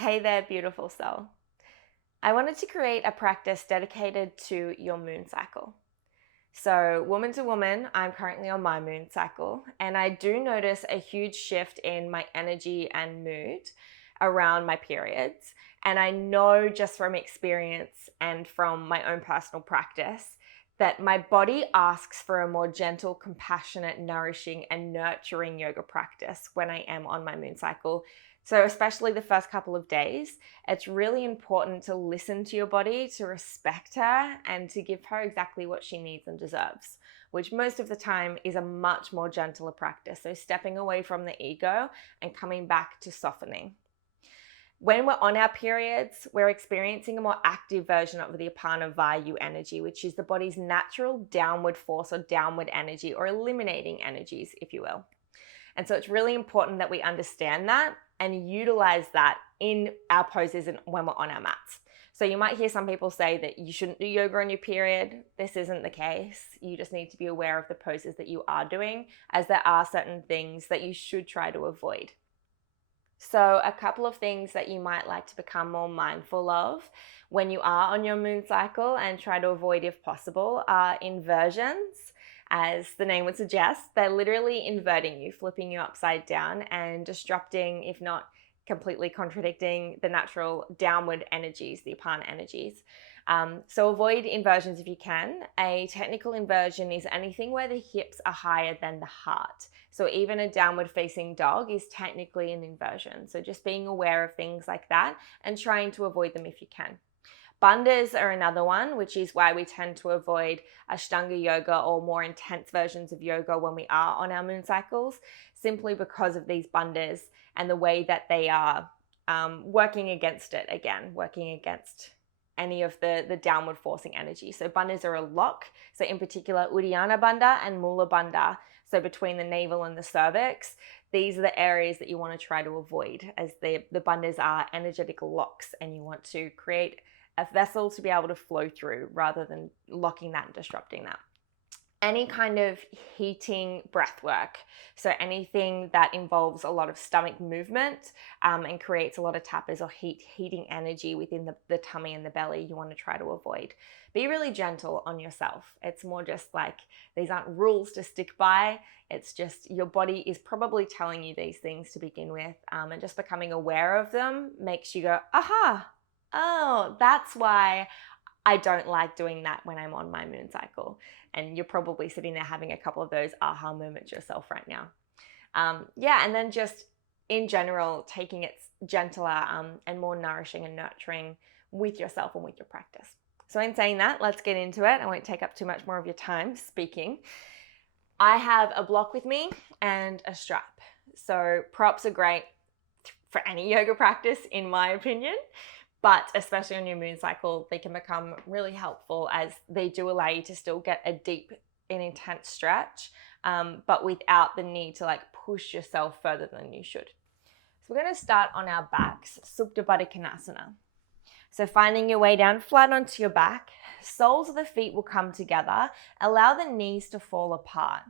Hey there, beautiful soul. I wanted to create a practice dedicated to your moon cycle. So, woman to woman, I'm currently on my moon cycle, and I do notice a huge shift in my energy and mood around my periods. And I know just from experience and from my own personal practice that my body asks for a more gentle, compassionate, nourishing, and nurturing yoga practice when I am on my moon cycle. So, especially the first couple of days, it's really important to listen to your body, to respect her, and to give her exactly what she needs and deserves, which most of the time is a much more gentler practice. So, stepping away from the ego and coming back to softening. When we're on our periods, we're experiencing a more active version of the Apana Vayu energy, which is the body's natural downward force or downward energy, or eliminating energies, if you will. And so it's really important that we understand that and utilize that in our poses and when we're on our mats. So you might hear some people say that you shouldn't do yoga on your period. This isn't the case. You just need to be aware of the poses that you are doing, as there are certain things that you should try to avoid. So a couple of things that you might like to become more mindful of when you are on your moon cycle and try to avoid if possible are inversions. As the name would suggest, they're literally inverting you, flipping you upside down and disrupting, if not completely contradicting, the natural downward energies, the Apana energies. So avoid inversions if you can. A technical inversion is anything where the hips are higher than the heart. So even a downward facing dog is technically an inversion. So just being aware of things like that and trying to avoid them if you can. Bandhas are another one, which is why we tend to avoid Ashtanga yoga or more intense versions of yoga when we are on our moon cycles, simply because of these bandhas and the way that they are working against it again, working against any of the downward forcing energy. So bandhas are a lock. So in particular, Uddiyana Bandha and Mula Bandha. So between the navel and the cervix, these are the areas that you want to try to avoid, as the bandhas are energetic locks, and you want to create a vessel to be able to flow through rather than locking that and disrupting that. Any kind of heating breath work, so anything that involves a lot of stomach movement and creates a lot of tapas or heating energy within the tummy and the belly, you want to try to avoid. Be really gentle on yourself. It's more just like, these aren't rules to stick by. It's just your body is probably telling you these things to begin with, and just becoming aware of them makes you go, aha, oh, that's why I don't like doing that when I'm on my moon cycle. And you're probably sitting there having a couple of those aha moments yourself right now. And then just in general, taking it gentler and more nourishing and nurturing with yourself and with your practice. So in saying that, let's get into it. I won't take up too much more of your time speaking. I have a block with me and a strap. So props are great for any yoga practice, in my opinion. But especially on your moon cycle, they can become really helpful, as they do allow you to still get a deep and intense stretch, but without the need to push yourself further than you should. So we're going to start on our backs, Supta Baddha Kanasana. So finding your way down flat onto your back, soles of the feet will come together, allow the knees to fall apart.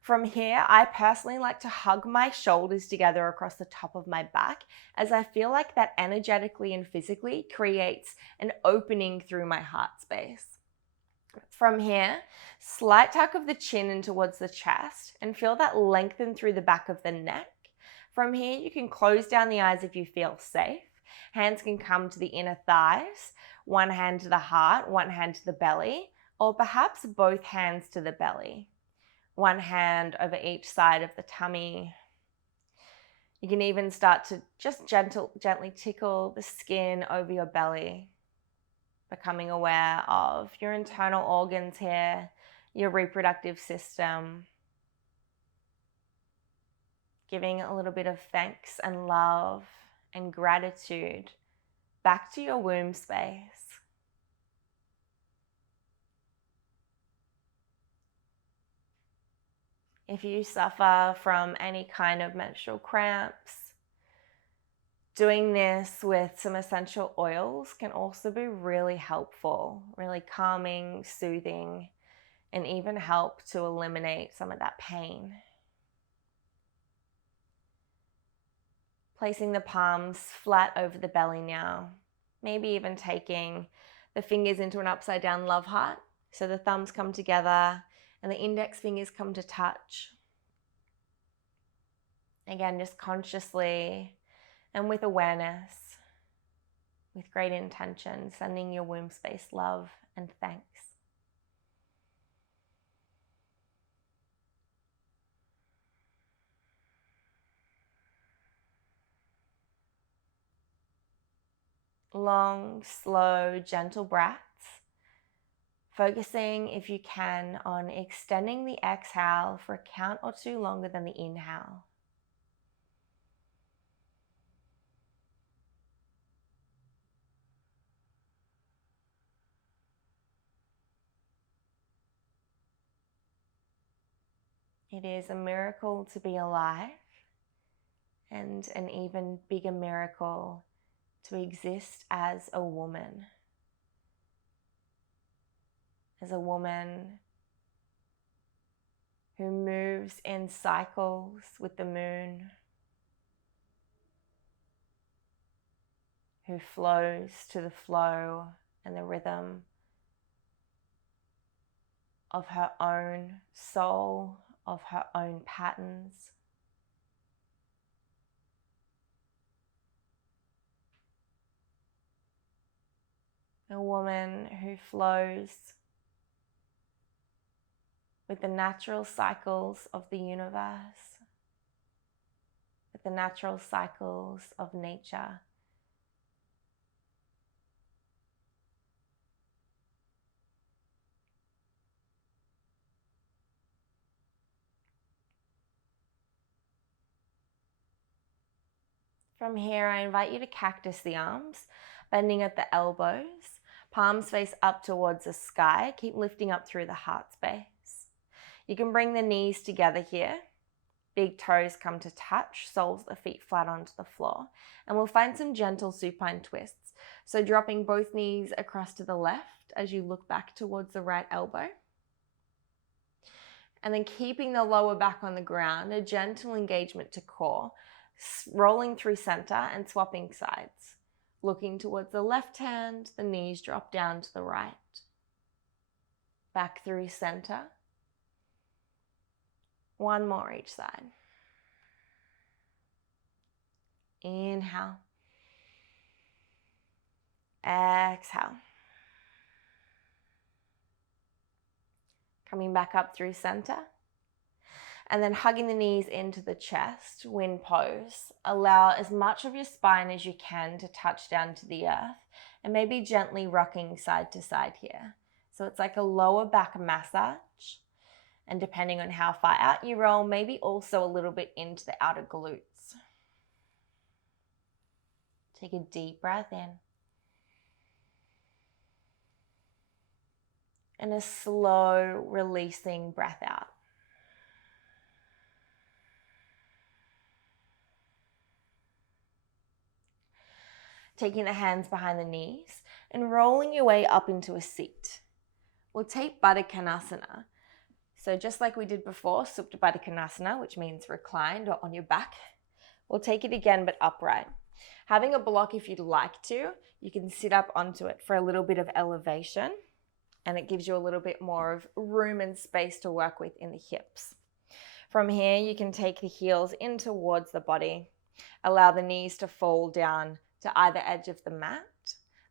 From here, I personally like to hug my shoulders together across the top of my back, as I feel like that energetically and physically creates an opening through my heart space. From here, slight tuck of the chin in towards the chest and feel that lengthen through the back of the neck. From here, you can close down the eyes if you feel safe. Hands can come to the inner thighs, one hand to the heart, one hand to the belly, or perhaps both hands to the belly. One hand over each side of the tummy. You can even start to just gently tickle the skin over your belly, becoming aware of your internal organs here, your reproductive system. Giving a little bit of thanks and love and gratitude back to your womb space. If you suffer from any kind of menstrual cramps, doing this with some essential oils can also be really helpful, really calming, soothing, and even help to eliminate some of that pain. Placing the palms flat over the belly now. Maybe even taking the fingers into an upside down love heart. So the thumbs come together and the index fingers come to touch. Again, just consciously and with awareness, with great intention, sending your womb space love and thanks. Long, slow, gentle breaths. Focusing, if you can, on extending the exhale for a count or two longer than the inhale. It is a miracle to be alive, and an even bigger miracle to exist as a woman. As a woman who moves in cycles with the moon, who flows to the flow and the rhythm of her own soul, of her own patterns. A woman who flows with the natural cycles of the universe, with the natural cycles of nature. From here, I invite you to cactus the arms, bending at the elbows, palms face up towards the sky. Keep lifting up through the heart space. You can bring the knees together here. Big toes come to touch, soles of the feet flat onto the floor. And we'll find some gentle supine twists. So dropping both knees across to the left as you look back towards the right elbow. And then keeping the lower back on the ground, a gentle engagement to core, rolling through center and swapping sides. Looking towards the left hand, the knees drop down to the right. Back through center. One more each side. Inhale. Exhale. Coming back up through center. And then hugging the knees into the chest, wind pose. Allow as much of your spine as you can to touch down to the earth, and maybe gently rocking side to side here. So it's like a lower back massage. And depending on how far out you roll, maybe also a little bit into the outer glutes. Take a deep breath in. And a slow releasing breath out. Taking the hands behind the knees and rolling your way up into a seat. We'll take Baddha Kanasana. So just like we did before, Supta Baddha Kanasana, which means reclined or on your back. We'll take it again, but upright. Having a block if you'd like to, you can sit up onto it for a little bit of elevation, and it gives you a little bit more of room and space to work with in the hips. From here, you can take the heels in towards the body. Allow the knees to fall down to either edge of the mat.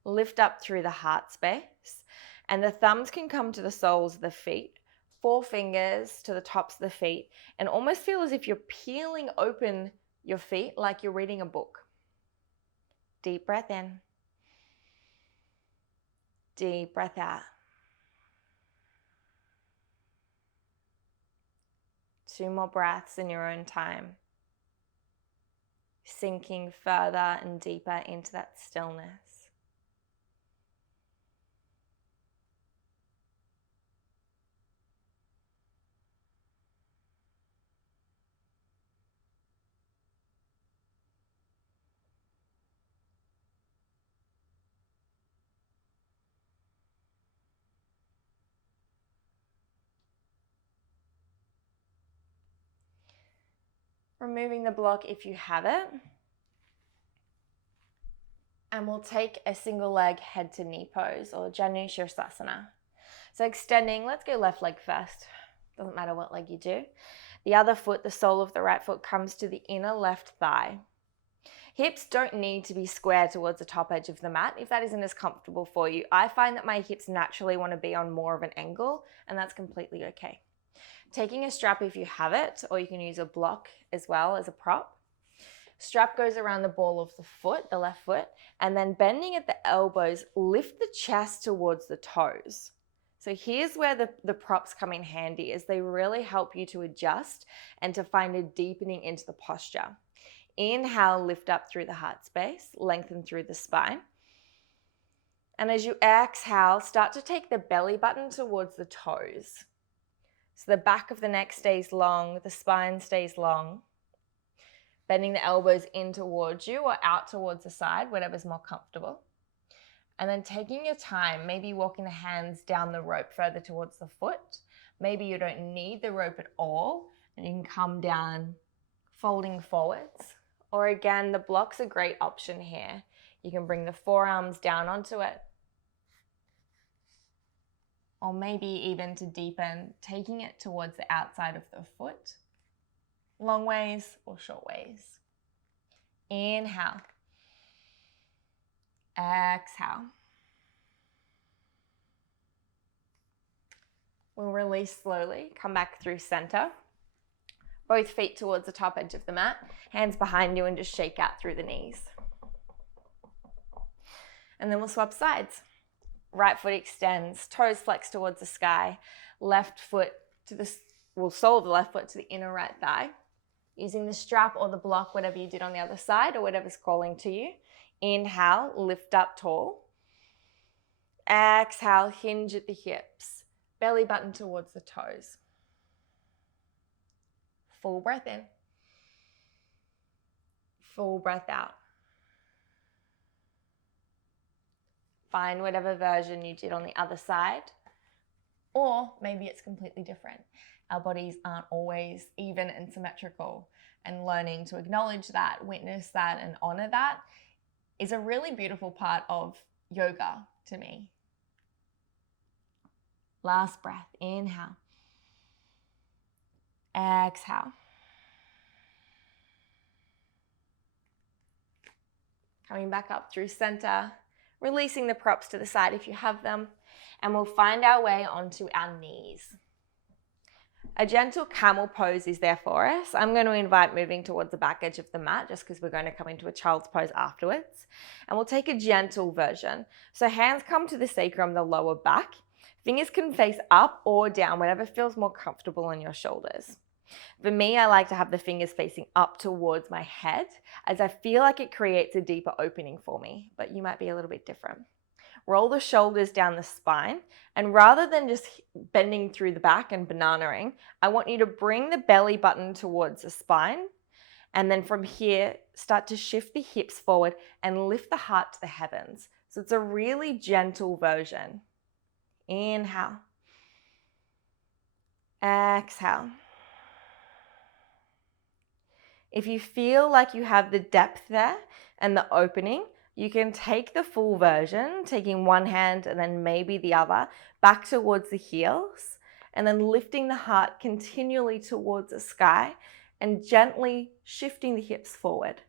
Lift up through the heart space, and the thumbs can come to the soles of the feet. 4 fingers to the tops of the feet, and almost feel as if you're peeling open your feet like you're reading a book. Deep breath in. Deep breath out. 2 more breaths in your own time. Sinking further and deeper into that stillness. Removing the block if you have it. And we'll take a single leg head to knee pose, or Janushirasana. So extending, let's go left leg first. Doesn't matter what leg you do. The other foot, the sole of the right foot, comes to the inner left thigh. Hips don't need to be square towards the top edge of the mat if that isn't as comfortable for you. I find that my hips naturally want to be on more of an angle, and that's completely okay. Taking a strap if you have it, or you can use a block as well as a prop. Strap goes around the ball of the foot, the left foot, and then bending at the elbows, lift the chest towards the toes. So here's where the props come in handy, as they really help you to adjust and to find a deepening into the posture. Inhale, lift up through the heart space, lengthen through the spine. And as you exhale, start to take the belly button towards the toes. So the back of the neck stays long, the spine stays long. Bending the elbows in towards you or out towards the side, whatever's more comfortable. And then taking your time, maybe walking the hands down the rope further towards the foot. Maybe you don't need the rope at all, and you can come down folding forwards. Or again, the block's a great option here. You can bring the forearms down onto it. Or maybe even to deepen, taking it towards the outside of the foot. Long ways or short ways. Inhale. Exhale. We'll release slowly. Come back through center. Both feet towards the top edge of the mat. Hands behind you and just shake out through the knees. And then we'll swap sides. Right foot extends, toes flex towards the sky. Left foot to the, sole of the left foot to the inner right thigh. Using the strap or the block, whatever you did on the other side or whatever's calling to you. Inhale, lift up tall. Exhale, hinge at the hips. Belly button towards the toes. Full breath in. Full breath out. Find whatever version you did on the other side. Or maybe it's completely different. Our bodies aren't always even and symmetrical, and learning to acknowledge that, witness that, and honor that is a really beautiful part of yoga to me. Last breath, inhale. Exhale. Coming back up through center, releasing the props to the side if you have them, and we'll find our way onto our knees. A gentle camel pose is there for us. I'm going to invite moving towards the back edge of the mat just because we're going to come into a child's pose afterwards. And we'll take a gentle version. So hands come to the sacrum, the lower back. Fingers can face up or down, whatever feels more comfortable on your shoulders. For me, I like to have the fingers facing up towards my head, as I feel like it creates a deeper opening for me, but you might be a little bit different. Roll the shoulders down the spine, and rather than just bending through the back and bananaing, I want you to bring the belly button towards the spine, and then from here, start to shift the hips forward and lift the heart to the heavens. So it's a really gentle version. Inhale. Exhale. If you feel like you have the depth there and the opening, you can take the full version, taking one hand and then maybe the other back towards the heels, and then lifting the heart continually towards the sky and gently shifting the hips forward.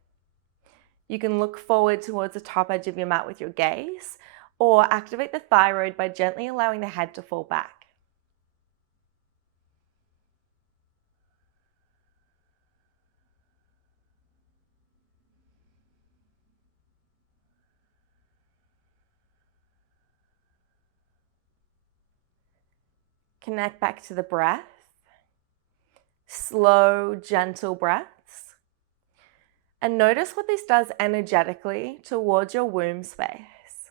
You can look forward towards the top edge of your mat with your gaze, or activate the thyroid by gently allowing the head to fall back. Connect back to the breath. Slow, gentle breaths. And notice what this does energetically towards your womb space.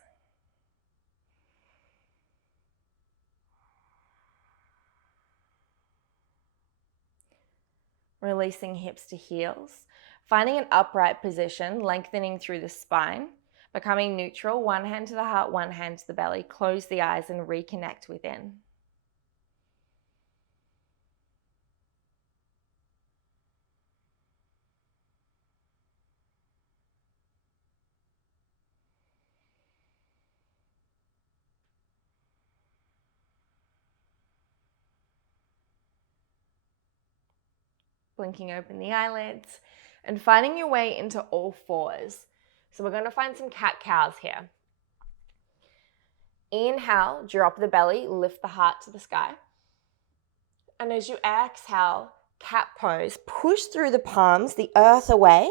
Releasing hips to heels. Finding an upright position, lengthening through the spine. Becoming neutral, one hand to the heart, one hand to the belly. Close the eyes and reconnect within. blinking open the eyelids, and finding your way into all fours. So we're going to find some cat-cows here. Inhale, drop the belly, lift the heart to the sky. And as you exhale, cat pose, push through the palms, the earth away,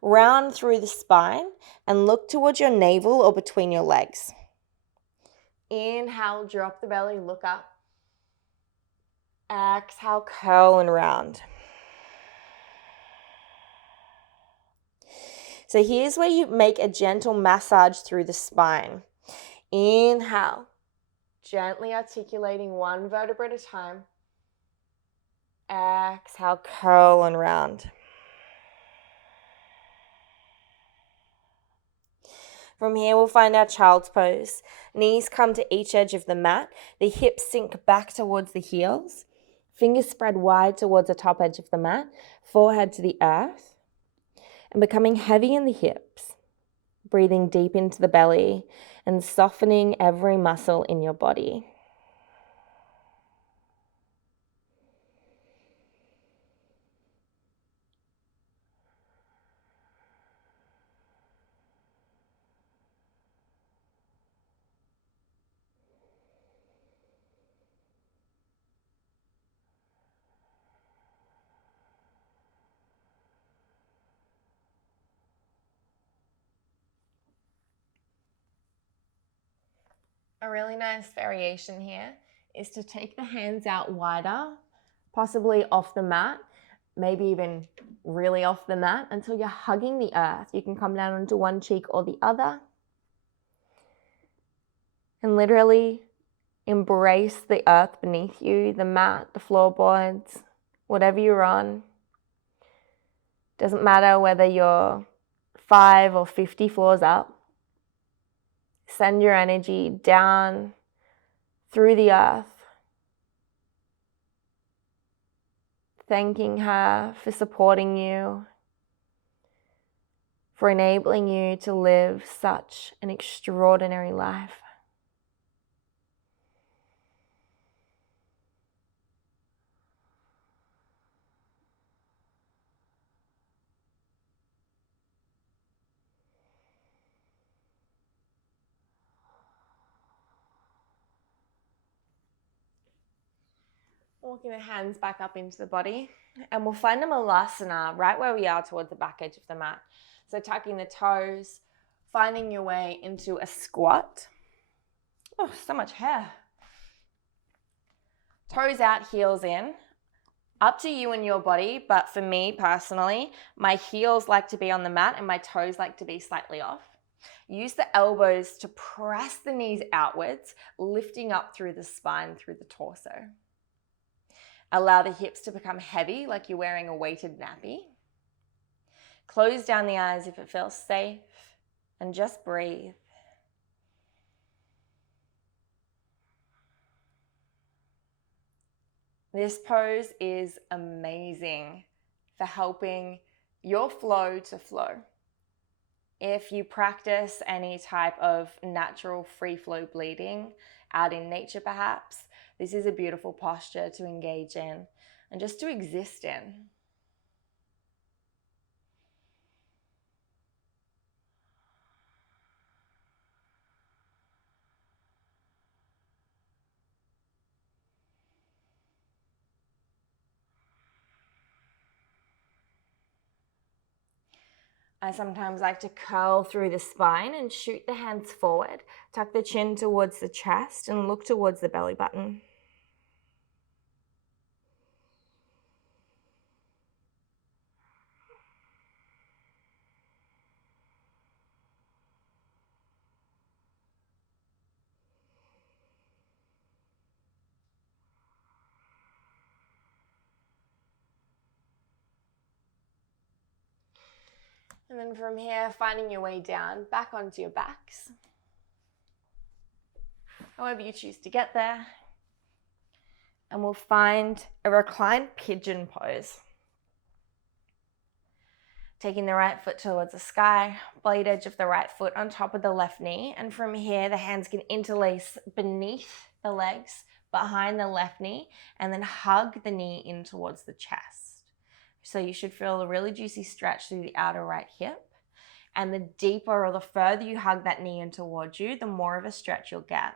round through the spine, and look towards your navel or between your legs. Inhale, drop the belly, look up. Exhale, curl and round. So here's where you make a gentle massage through the spine. Inhale, gently articulating one vertebra at a time. Exhale, curl and round. From here, we'll find our child's pose. Knees come to each edge of the mat. The hips sink back towards the heels. Fingers spread wide towards the top edge of the mat. Forehead to the earth. And becoming heavy in the hips. Breathing deep into the belly and softening every muscle in your body. A really nice variation here is to take the hands out wider, possibly off the mat, maybe even really off the mat until you're hugging the earth. You can come down onto one cheek or the other and literally embrace the earth beneath you, the mat, the floorboards, whatever you're on. Doesn't matter whether you're 5 or 50 floors up. Send your energy down through the earth, thanking her for supporting you, for enabling you to live such an extraordinary life. Walking the hands back up into the body, and we'll find a Malasana right where we are towards the back edge of the mat. So tucking the toes, finding your way into a squat. Oh, so much hair. Toes out, heels in. Up to you and your body, but for me personally, my heels like to be on the mat and my toes like to be slightly off. Use the elbows to press the knees outwards, lifting up through the spine, through the torso. Allow the hips to become heavy, like you're wearing a weighted nappy. Close down the eyes if it feels safe, and just breathe. This pose is amazing for helping your flow to flow. If you practice any type of natural free flow bleeding out in nature perhaps, this is a beautiful posture to engage in and just to exist in. I sometimes like to curl through the spine and shoot the hands forward, tuck the chin towards the chest and look towards the belly button. And then from here, finding your way down, back onto your backs. However you choose to get there. And we'll find a reclined pigeon pose. Taking the right foot towards the sky, blade edge of the right foot on top of the left knee. And from here, the hands can interlace beneath the legs, behind the left knee, and then hug the knee in towards the chest. So you should feel a really juicy stretch through the outer right hip. And the deeper or the further you hug that knee in towards you, the more of a stretch you'll get.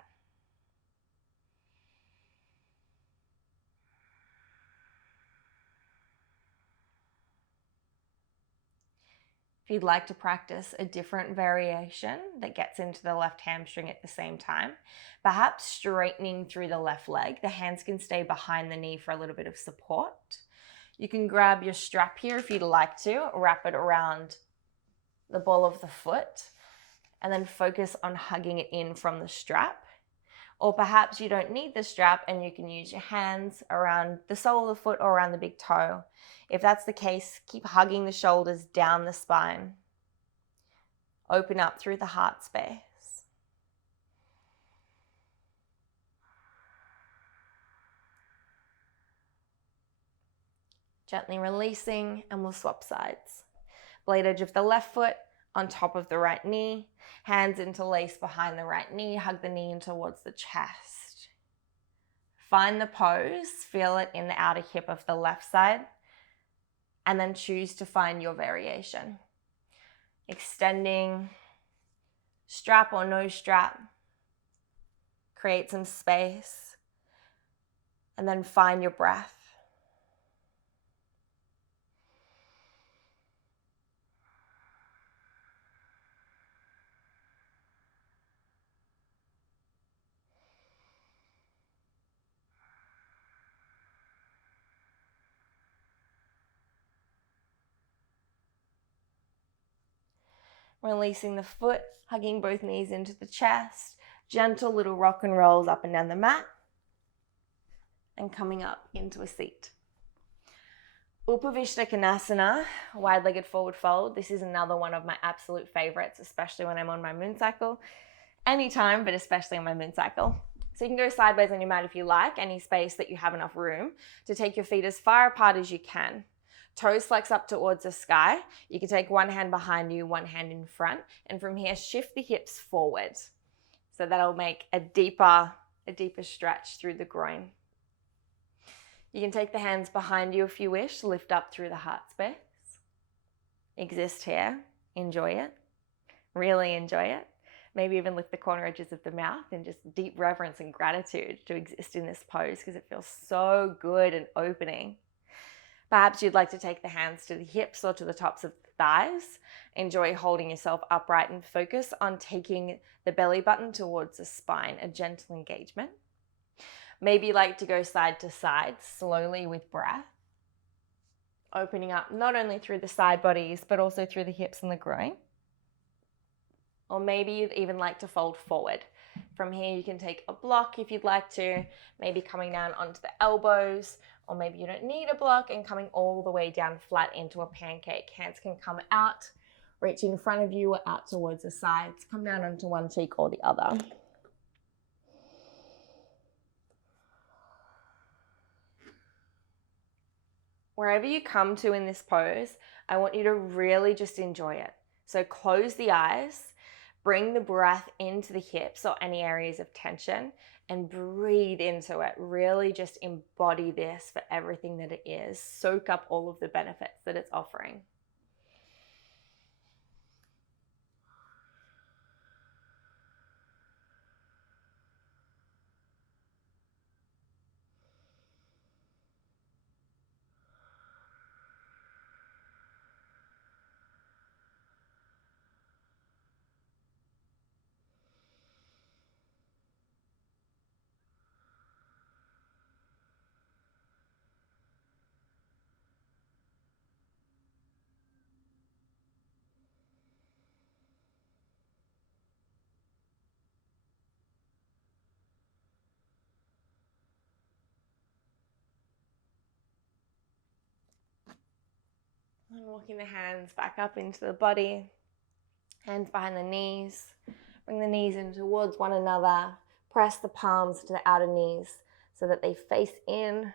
If you'd like to practice a different variation that gets into the left hamstring at the same time, perhaps straightening through the left leg, the hands can stay behind the knee for a little bit of support. You can grab your strap here if you'd like to, wrap it around the ball of the foot, and then focus on hugging it in from the strap. Or perhaps you don't need the strap and you can use your hands around the sole of the foot or around the big toe. If that's the case, keep hugging the shoulders down the spine. Open up through the heart space. Gently releasing, and we'll swap sides. Blade edge of the left foot on top of the right knee, hands interlace behind the right knee, hug the knee in towards the chest. Find the pose, feel it in the outer hip of the left side, and then choose to find your variation. Extending, strap or no strap, create some space, and then find your breath. Releasing the foot, hugging both knees into the chest, gentle little rock and rolls up and down the mat, and coming up into a seat. Upavishta Kanasana, wide-legged forward fold. This is another one of my absolute favorites, especially when I'm on my moon cycle. Anytime, but especially on my moon cycle. So you can go sideways on your mat if you like, any space that you have enough room to take your feet as far apart as you can. Toes flex up towards the sky. You can take one hand behind you, one hand in front, and from here shift the hips forward. So that'll make a deeper stretch through the groin. You can take the hands behind you if you wish, lift up through the heart space. Exist here, enjoy it, really enjoy it. Maybe even lift the corner edges of the mouth and just deep reverence and gratitude to exist in this pose because it feels so good and opening. Perhaps you'd like to take the hands to the hips or to the tops of the thighs. Enjoy holding yourself upright and focus on taking the belly button towards the spine, a gentle engagement. Maybe you like to go side to side slowly with breath. Opening up not only through the side bodies, but also through the hips and the groin. Or maybe you'd even like to fold forward. From here, you can take a block if you'd like to, maybe coming down onto the elbows, or maybe you don't need a block and coming all the way down flat into a pancake. Hands can come out, reach in front of you or out towards the sides, come down onto one cheek or the other. Wherever you come to in this pose, I want you to really just enjoy it. So close the eyes, bring the breath into the hips or any areas of tension and breathe into it. Really just embody this for everything that it is. Soak up all of the benefits that it's offering. And walking the hands back up into the body, hands behind the knees. Bring the knees in towards one another. Press the palms to the outer knees so that they face in.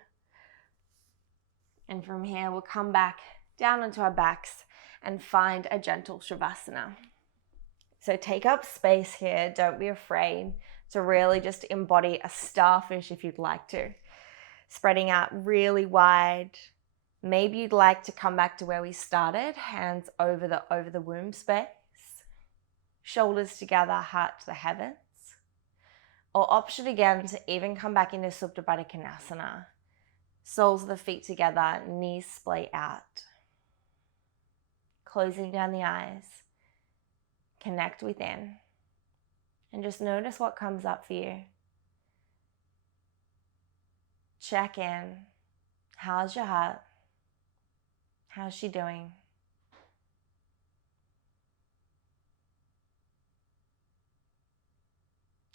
And from here, we'll come back down onto our backs and find a gentle Shavasana. So take up space here. Don't be afraid to really just embody a starfish if you'd like to. Spreading out really wide, Maybe you'd like to come back to where we started, hands over the womb space, shoulders together, heart to the heavens. Or option again to even come back into Supta Baddha Kanasana. Soles of the feet together, knees splay out. Closing down the eyes. Connect within. And just notice what comes up for you. Check in. How's your heart? How's she doing?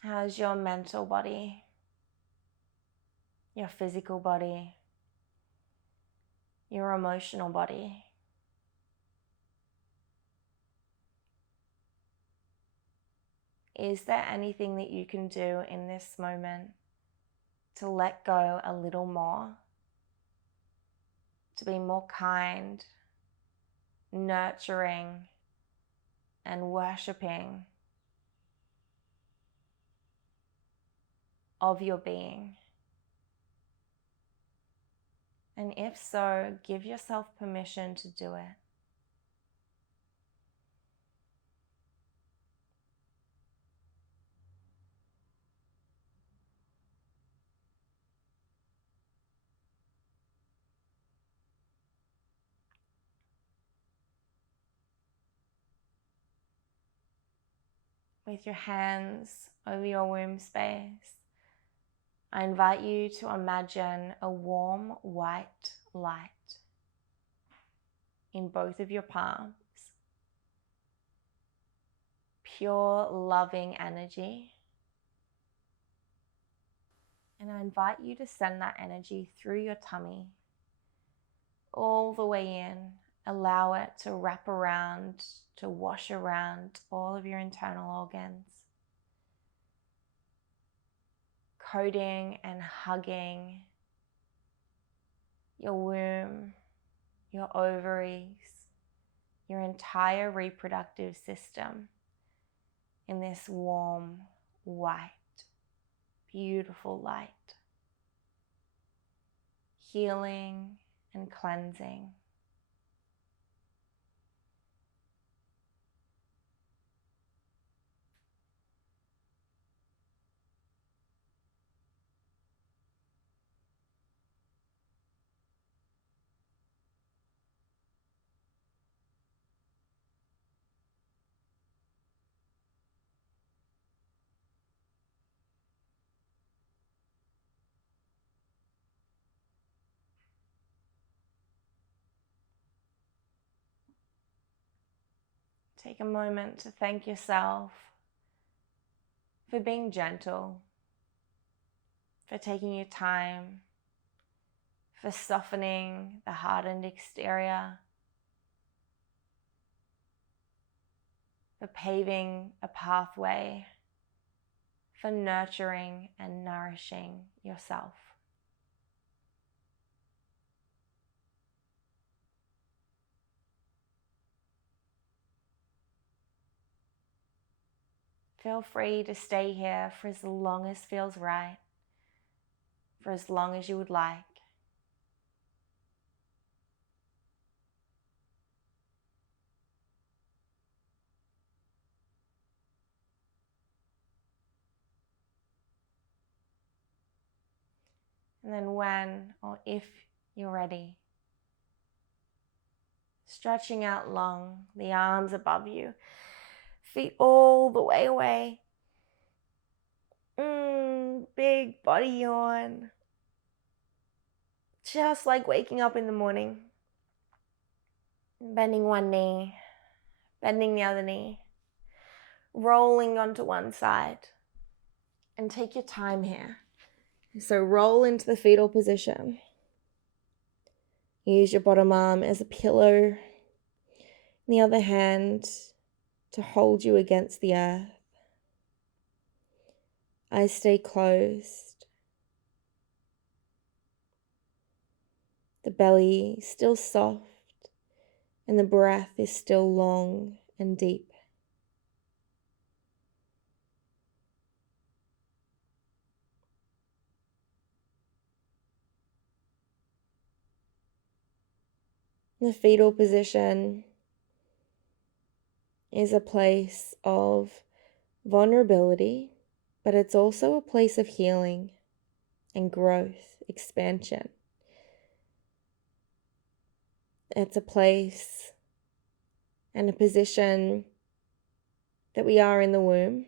How's your mental body? Your physical body? Your emotional body? Is there anything that you can do in this moment to let go a little more? To be more kind, nurturing, and worshipping of your being? And if so, give yourself permission to do it. With your hands over your womb space, I invite you to imagine a warm white light in both of your palms. Pure loving energy. And I invite you to send that energy through your tummy, all the way in. Allow it to wrap around, to wash around all of your internal organs. Coating and hugging your womb, your ovaries, your entire reproductive system in this warm, white, beautiful light. Healing and cleansing. Take a moment to thank yourself for being gentle, for taking your time, for softening the hardened exterior, for paving a pathway, for nurturing and nourishing yourself. Feel free to stay here for as long as feels right, for as long as you would like. And then when or if you're ready, stretching out long, the arms above you, feet all the way away. Big body yawn. Just like waking up in the morning. Bending one knee, bending the other knee, rolling onto one side. And take your time here. So roll into the fetal position. Use your bottom arm as a pillow, the other hand to hold you against the earth. Eyes stay closed. The belly still soft and the breath is still long and deep. The fetal position is a place of vulnerability, but it's also a place of healing and growth, expansion. It's a place and a position that we are in the womb.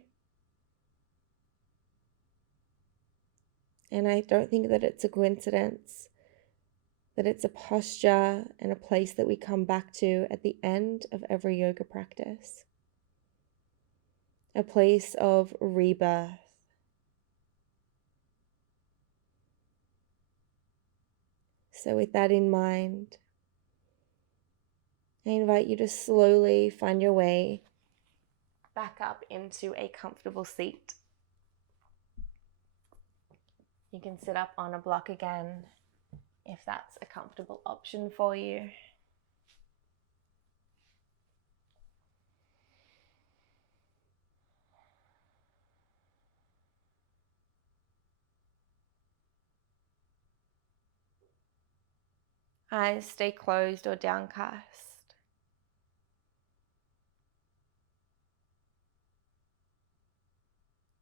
And I don't think that it's a coincidence that it's a posture and a place that we come back to at the end of every yoga practice. A place of rebirth. So with that in mind, I invite you to slowly find your way back up into a comfortable seat. You can sit up on a block again if that's a comfortable option for you. Eyes stay closed or downcast.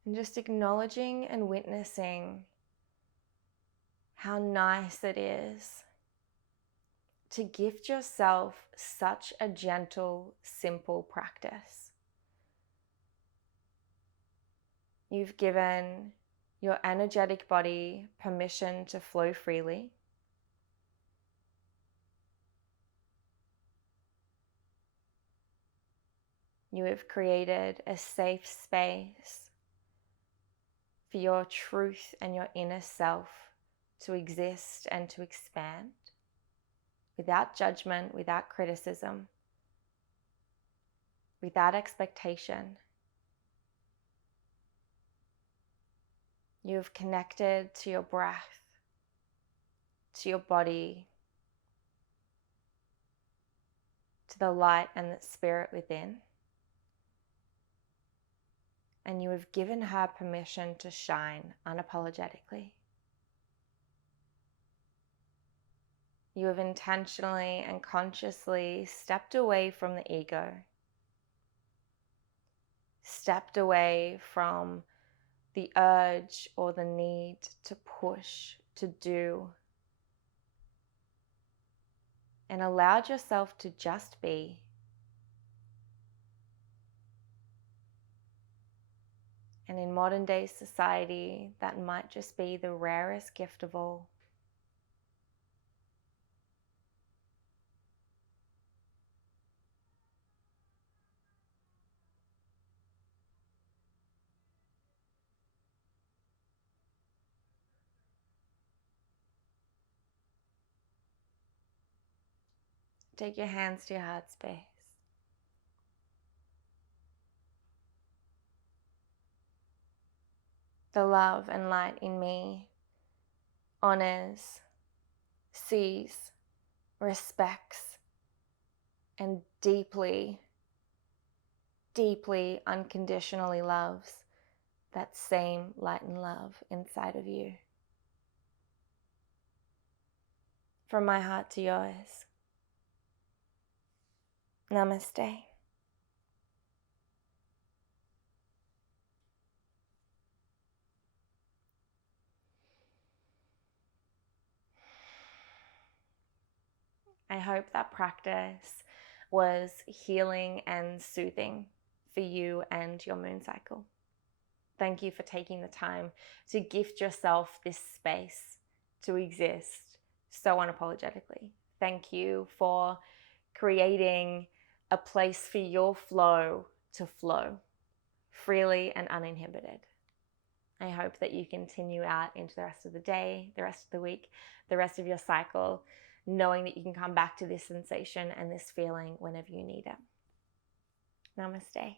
And just acknowledging and witnessing how nice it is to gift yourself such a gentle, simple practice. You've given your energetic body permission to flow freely. You have created a safe space for your truth and your inner self to exist and to expand without judgment, without criticism, without expectation. You have connected to your breath, to your body, to the light and the spirit within. And you have given her permission to shine unapologetically. You have intentionally and consciously stepped away from the ego, stepped away from the urge or the need to push, to do, and allowed yourself to just be. And in modern day society, that might just be the rarest gift of all. Take your hands to your heart space. The love and light in me honors, sees, respects, and deeply, deeply, unconditionally loves that same light and love inside of you. From my heart to yours. Namaste. I hope that practice was healing and soothing for you and your moon cycle. Thank you for taking the time to gift yourself this space to exist so unapologetically. Thank you for creating a place for your flow to flow freely and uninhibited. I hope that you continue out into the rest of the day, the rest of the week, the rest of your cycle, knowing that you can come back to this sensation and this feeling whenever you need it. Namaste.